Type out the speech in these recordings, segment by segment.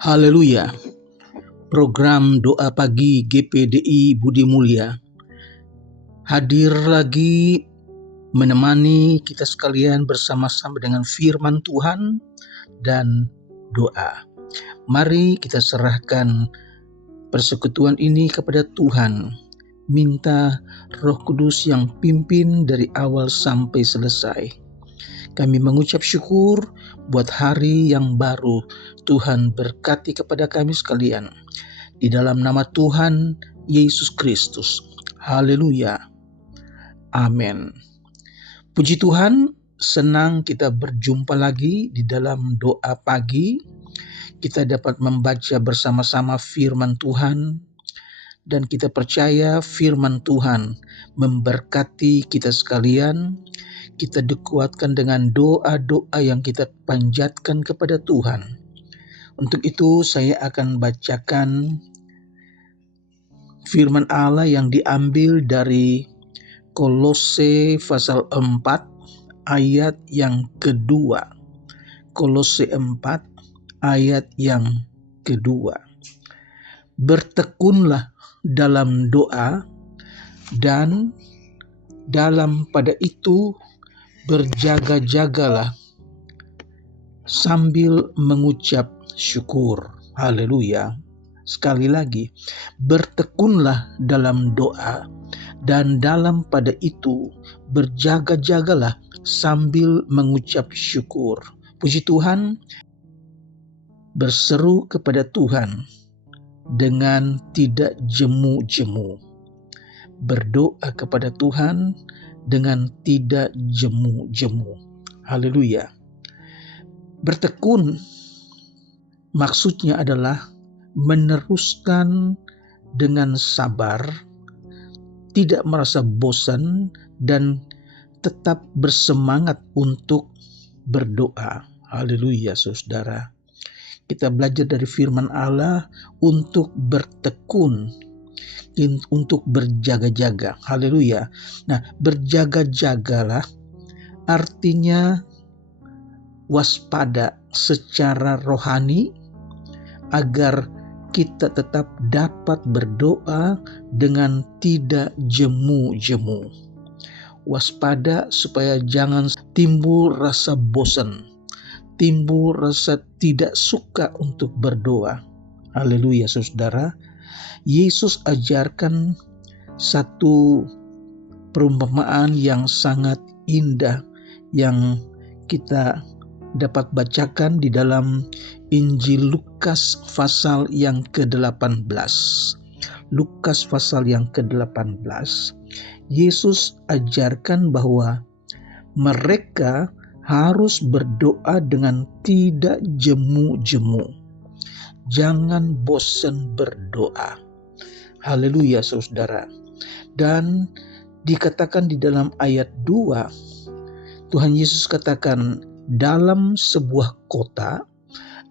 Haleluya. Program doa pagi GPDI Budi Mulia hadir lagi menemani kita sekalian bersama-sama dengan firman Tuhan dan doa. Mari kita serahkan persekutuan ini kepada Tuhan. Minta Roh Kudus yang pimpin dari awal sampai selesai. Kami mengucap syukur buat hari yang baru. Tuhan berkati kepada kami sekalian. Di dalam nama Tuhan Yesus Kristus. Haleluya. Amin. Puji Tuhan, senang kita berjumpa lagi di dalam doa pagi. Kita dapat membaca bersama-sama firman Tuhan. Dan kita percaya firman Tuhan memberkati kita sekalian. Kita dikuatkan dengan doa-doa yang kita panjatkan kepada Tuhan. Untuk itu saya akan bacakan firman Allah yang diambil dari Kolose pasal 4 ayat yang kedua. Kolose 4 ayat yang kedua. Bertekunlah dalam doa dan dalam pada itu berjaga-jagalah sambil mengucap syukur. Haleluya. Sekali lagi, bertekunlah dalam doa dan dalam pada itu berjaga-jagalah sambil mengucap syukur. Puji Tuhan, berseru kepada Tuhan dengan tidak jemu-jemu. Berdoa kepada Tuhan dengan tidak jemu-jemu. Haleluya. Bertekun maksudnya adalah meneruskan dengan sabar, tidak merasa bosan dan tetap bersemangat untuk berdoa. Haleluya, saudara. Kita belajar dari firman Allah untuk bertekun, untuk berjaga-jaga. Haleluya. Nah, berjaga-jagalah artinya waspada secara rohani agar kita tetap dapat berdoa dengan tidak jemu-jemu. Waspada supaya jangan timbul rasa bosan, timbul rasa tidak suka untuk berdoa. Haleluya, saudara. Yesus ajarkan satu perumpamaan yang sangat indah yang kita dapat bacakan di dalam Injil Lukas pasal yang ke-18. Lukas pasal yang ke-18. Yesus ajarkan bahwa mereka harus berdoa dengan tidak jemu-jemu. Jangan bosan berdoa. Haleluya, saudara. Dan dikatakan di dalam ayat 2, Tuhan Yesus katakan, dalam sebuah kota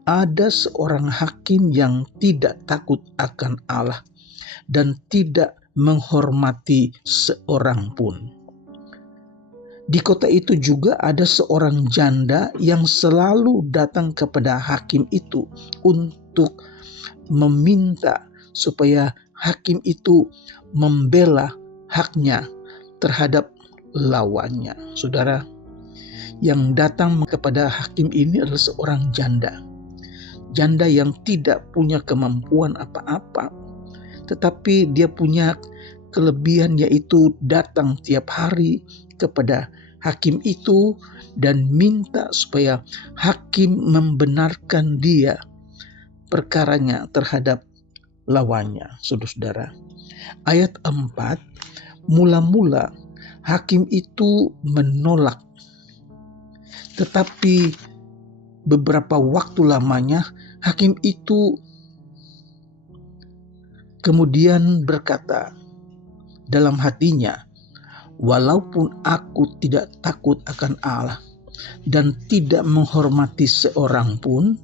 ada seorang hakim yang tidak takut akan Allah dan tidak menghormati seorang pun. Di kota itu juga ada seorang janda yang selalu datang kepada hakim itu untuk meminta supaya hakim itu membela haknya terhadap lawannya. Saudara, yang datang kepada hakim ini adalah seorang janda. Janda yang tidak punya kemampuan apa-apa, tetapi dia punya kelebihan, yaitu datang tiap hari kepada hakim itu dan minta supaya hakim membenarkan dia perkaranya terhadap lawannya. Saudara, ayat 4, mula-mula hakim itu menolak, tetapi beberapa waktu lamanya hakim itu kemudian berkata dalam hatinya, walaupun aku tidak takut akan Allah dan tidak menghormati seorang pun,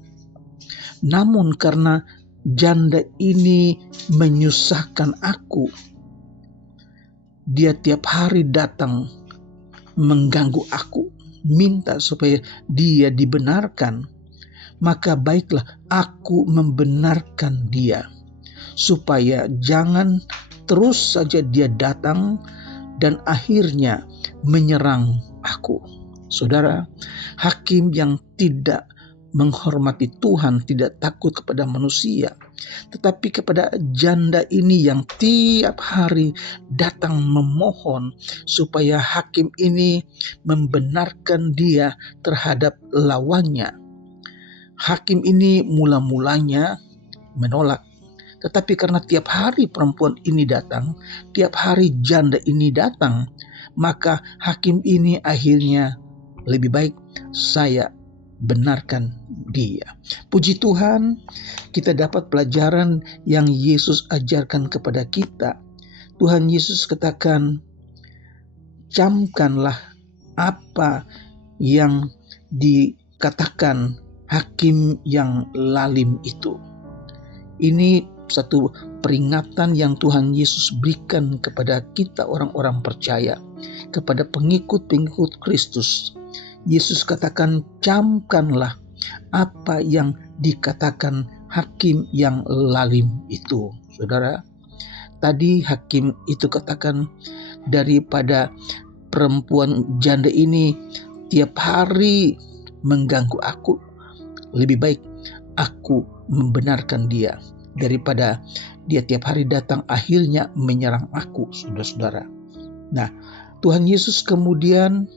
namun karena janda ini menyusahkan aku, dia tiap hari datang mengganggu aku, minta supaya dia dibenarkan, maka baiklah aku membenarkan dia, supaya jangan terus saja dia datang dan akhirnya menyerang aku. Saudara, hakim yang tidak menghormati Tuhan, tidak takut kepada manusia, tetapi kepada janda ini yang tiap hari datang memohon supaya hakim ini membenarkan dia terhadap lawannya. Hakim ini mula-mulanya menolak, tetapi karena tiap hari perempuan ini datang, tiap hari janda ini datang, maka hakim ini akhirnya lebih baik saya benarkan dia. Puji Tuhan, kita dapat pelajaran yang Yesus ajarkan kepada kita. Tuhan Yesus katakan, camkanlah apa yang dikatakan hakim yang lalim itu. Ini satu peringatan yang Tuhan Yesus berikan kepada kita orang-orang percaya, kepada pengikut-pengikut Kristus. Yesus katakan, camkanlah apa yang dikatakan hakim yang lalim itu. Saudara, tadi hakim itu katakan, daripada perempuan janda ini tiap hari mengganggu aku, lebih baik aku membenarkan dia daripada dia tiap hari datang akhirnya menyerang aku, saudara-saudara. Nah, Tuhan Yesus kemudian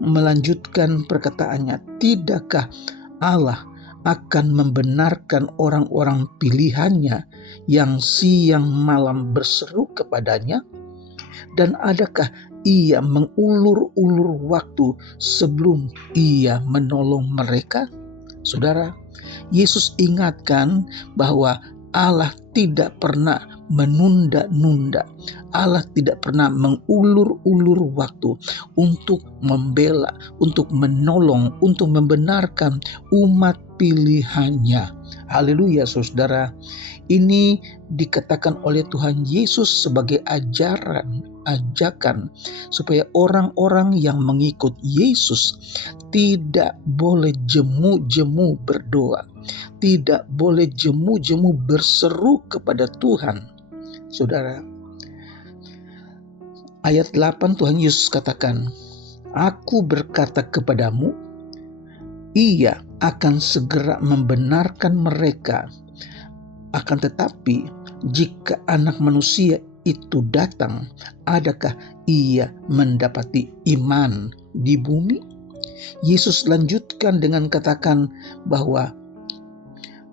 melanjutkan perkataannya, tidakkah Allah akan membenarkan orang-orang pilihannya yang siang malam berseru kepadanya? Dan adakah ia mengulur-ulur waktu sebelum ia menolong mereka? Saudara, Yesus ingatkan bahwa Allah tidak pernah menunda-nunda. Allah tidak pernah mengulur-ulur waktu untuk membela, untuk menolong, untuk membenarkan umat pilihannya. Haleluya, saudara. Ini dikatakan oleh Tuhan Yesus sebagai ajakan supaya orang-orang yang mengikut Yesus tidak boleh jemu-jemu berdoa, tidak boleh jemu-jemu berseru kepada Tuhan. Saudara, ayat 8 Tuhan Yesus katakan, aku berkata kepadamu, ia akan segera membenarkan mereka. Akan tetapi, jika Anak Manusia itu datang, adakah ia mendapati iman di bumi? Yesus lanjutkan dengan katakan bahwa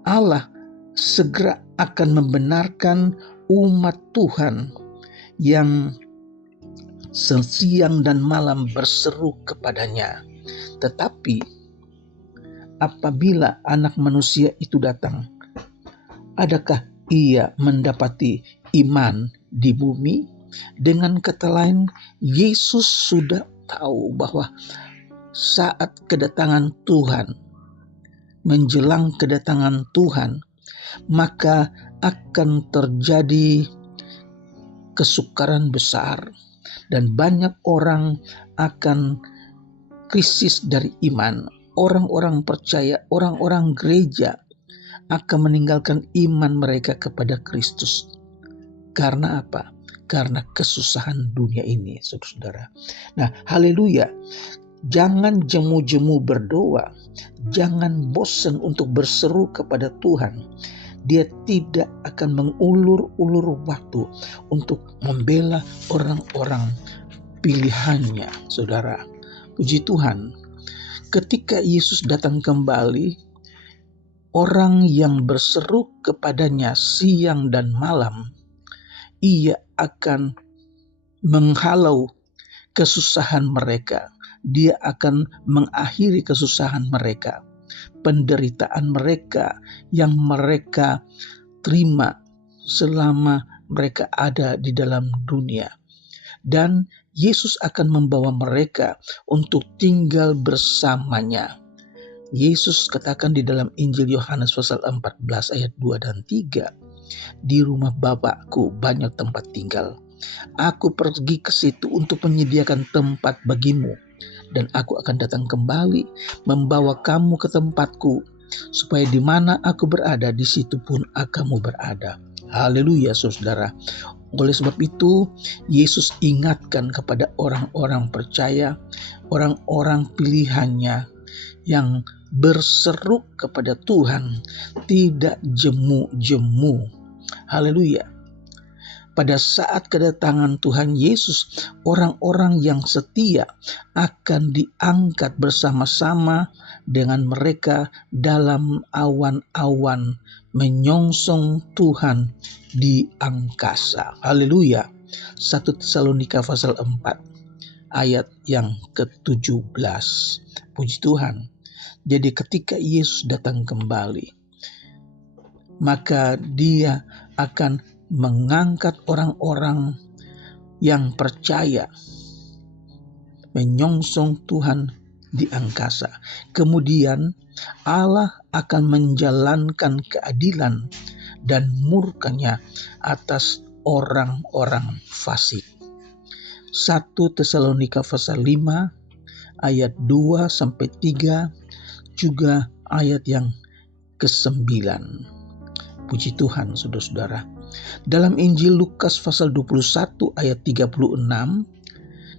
Allah segera akan membenarkan umat Tuhan yang siang dan malam berseru kepadanya. Tetapi apabila Anak Manusia itu datang, adakah ia mendapati iman di bumi? Dengan kata lain, Yesus sudah tahu bahwa saat kedatangan Tuhan, menjelang kedatangan Tuhan, maka akan terjadi kesukaran besar dan banyak orang akan krisis dari iman. Orang-orang percaya, orang-orang gereja akan meninggalkan iman mereka kepada Kristus. Karena apa? Karena kesusahan dunia ini, saudara-saudara. Nah, haleluya. Jangan jemu-jemu berdoa. Jangan bosan untuk berseru kepada Tuhan. Dia tidak akan mengulur-ulur waktu untuk membela orang-orang pilihannya, saudara. Puji Tuhan. Ketika Yesus datang kembali, orang yang berseru kepadanya siang dan malam, ia akan menghalau kesusahan mereka. Dia akan mengakhiri kesusahan mereka, penderitaan mereka yang mereka terima selama mereka ada di dalam dunia. Dan Yesus akan membawa mereka untuk tinggal bersamanya. Yesus katakan di dalam Injil Yohanes pasal 14 ayat 2 dan 3, di rumah Bapakku banyak tempat tinggal. Aku pergi ke situ untuk menyediakan tempat bagimu, dan aku akan datang kembali membawa kamu ke tempatku, supaya di mana aku berada, di situ pun kamu berada. Haleluya, saudara. Oleh sebab itu, Yesus ingatkan kepada orang-orang percaya, orang-orang pilihannya yang berseru kepada Tuhan, tidak jemu-jemu. Haleluya. Pada saat kedatangan Tuhan Yesus, orang-orang yang setia akan diangkat bersama-sama dengan mereka dalam awan-awan menyongsong Tuhan di angkasa. Haleluya. 1 Tesalonika pasal 4 ayat yang ke-17. Puji Tuhan. Jadi ketika Yesus datang kembali, maka Dia akan mengangkat orang-orang yang percaya menyongsong Tuhan di angkasa. Kemudian Allah akan menjalankan keadilan dan murka-Nya atas orang-orang fasik. 1 Tesalonika pasal 5 ayat 2-3, juga ayat yang ke-9. Puji Tuhan, saudara-saudara. Dalam Injil Lukas pasal 21 ayat 36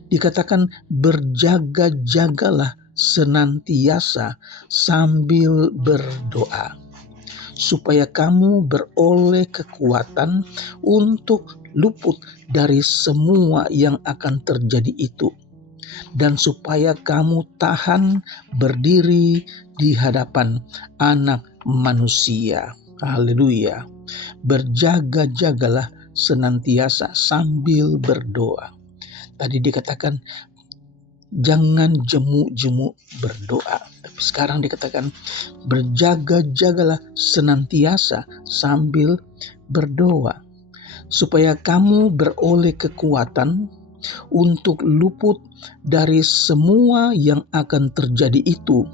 dikatakan, berjaga-jagalah senantiasa sambil berdoa, supaya kamu beroleh kekuatan untuk luput dari semua yang akan terjadi itu, dan supaya kamu tahan berdiri di hadapan Anak Manusia. Haleluya. Berjaga-jagalah senantiasa sambil berdoa. Tadi dikatakan jangan jemu-jemu berdoa. Tapi sekarang dikatakan berjaga-jagalah senantiasa sambil berdoa, supaya kamu beroleh kekuatan untuk luput dari semua yang akan terjadi itu,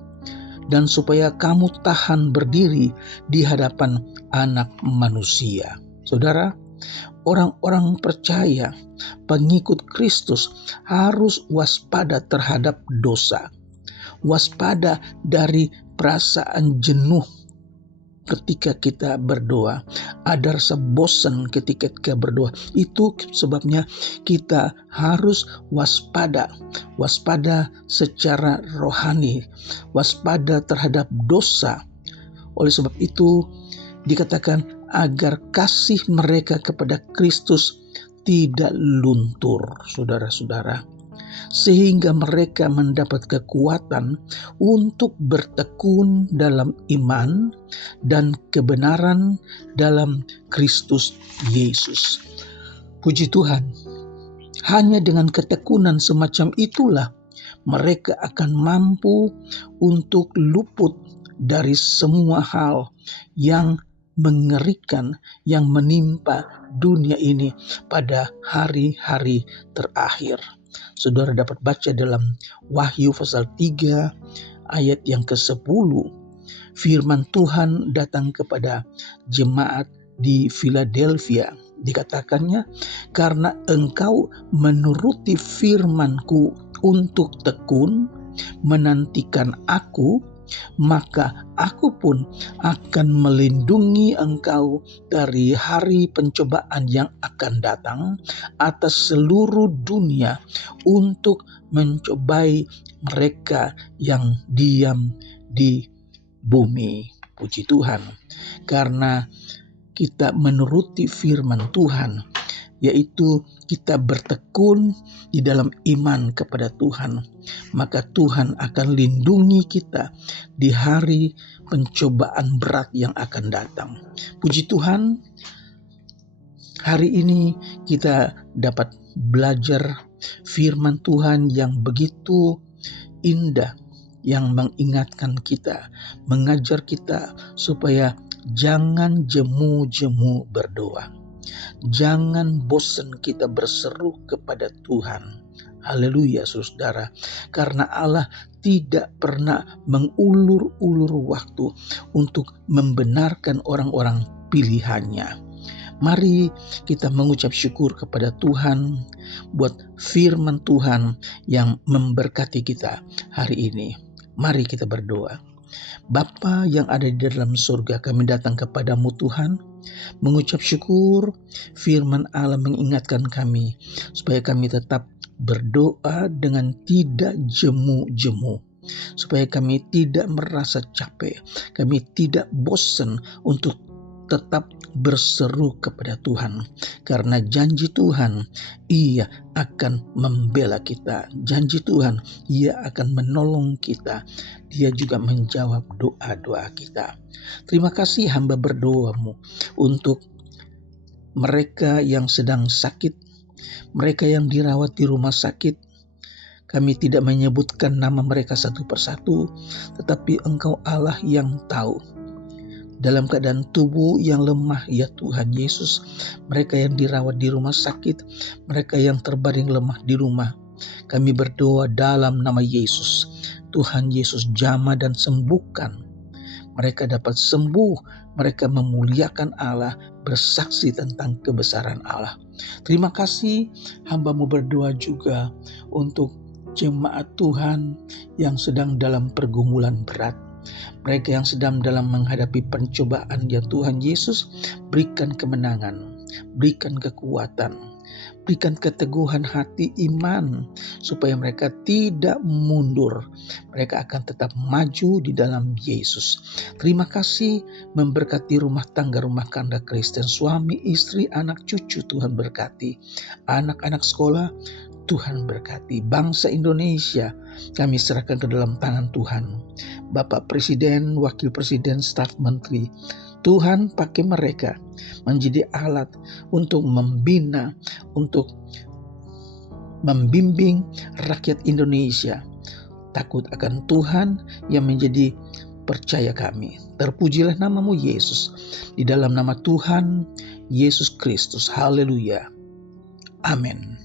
dan supaya kamu tahan berdiri di hadapan Anak Manusia. Saudara, orang-orang percaya, pengikut Kristus harus waspada terhadap dosa, waspada dari perasaan jenuh ketika kita berdoa, ada rasa bosan ketika kita berdoa. Itu sebabnya kita harus waspada secara rohani, waspada terhadap dosa. Oleh sebab itu dikatakan agar kasih mereka kepada Kristus tidak luntur, saudara-saudara, sehingga mereka mendapat kekuatan untuk bertekun dalam iman dan kebenaran dalam Kristus Yesus. Puji Tuhan, hanya dengan ketekunan semacam itulah mereka akan mampu untuk luput dari semua hal yang mengerikan yang menimpa dunia ini pada hari-hari terakhir. Saudara dapat baca dalam Wahyu pasal 3 ayat yang ke-10. Firman Tuhan datang kepada jemaat di Philadelphia. Dikatakannya, karena engkau menuruti firman-Ku untuk tekun menantikan Aku, maka Aku pun akan melindungi engkau dari hari pencobaan yang akan datang atas seluruh dunia untuk mencobai mereka yang diam di bumi. Puji Tuhan, karena kita menuruti firman Tuhan, yaitu kita bertekun di dalam iman kepada Tuhan, maka Tuhan akan lindungi kita di hari pencobaan berat yang akan datang. Puji Tuhan, hari ini kita dapat belajar firman Tuhan yang begitu indah, yang mengingatkan kita, mengajar kita supaya jangan jemu-jemu berdoa. Jangan bosan kita berseru kepada Tuhan. Haleluya, saudara. Karena Allah tidak pernah mengulur-ulur waktu untuk membenarkan orang-orang pilihannya. Mari kita mengucap syukur kepada Tuhan buat firman Tuhan yang memberkati kita hari ini. Mari kita berdoa. Bapa yang ada di dalam surga, kami datang kepadamu Tuhan, mengucap syukur. Firman Allah mengingatkan kami supaya kami tetap berdoa dengan tidak jemu-jemu, supaya kami tidak merasa capek, kami tidak bosan untuk tetap berseru kepada Tuhan, karena janji Tuhan, Ia akan membela kita. Janji Tuhan, Ia akan menolong kita. Dia juga menjawab doa-doa kita. Terima kasih hamba berdoamu untuk mereka yang sedang sakit, mereka yang dirawat di rumah sakit. Kami tidak menyebutkan nama mereka satu persatu, tetapi Engkau Allah yang tahu. Dalam keadaan tubuh yang lemah, ya Tuhan Yesus, mereka yang dirawat di rumah sakit, mereka yang terbaring lemah di rumah, kami berdoa dalam nama Yesus. Tuhan Yesus jamah dan sembuhkan. Mereka dapat sembuh, mereka memuliakan Allah, bersaksi tentang kebesaran Allah. Terima kasih, hamba-Mu berdoa juga untuk jemaat Tuhan yang sedang dalam pergumulan berat. Mereka yang sedang dalam menghadapi pencobaan, ya Tuhan Yesus, berikan kemenangan, berikan kekuatan, berikan keteguhan hati iman, supaya mereka tidak mundur. Mereka akan tetap maju di dalam Yesus. Terima kasih, memberkati rumah tangga, rumah tangga Kristen, suami, istri, anak, cucu, Tuhan berkati. Anak-anak sekolah, Tuhan berkati. Bangsa Indonesia kami serahkan ke dalam tangan Tuhan. Bapak Presiden, Wakil Presiden, staf menteri, Tuhan pakai mereka menjadi alat untuk membina, untuk membimbing rakyat Indonesia takut akan Tuhan yang menjadi percaya kami. Terpujilah namamu Yesus, di dalam nama Tuhan Yesus Kristus. Haleluya. Amin.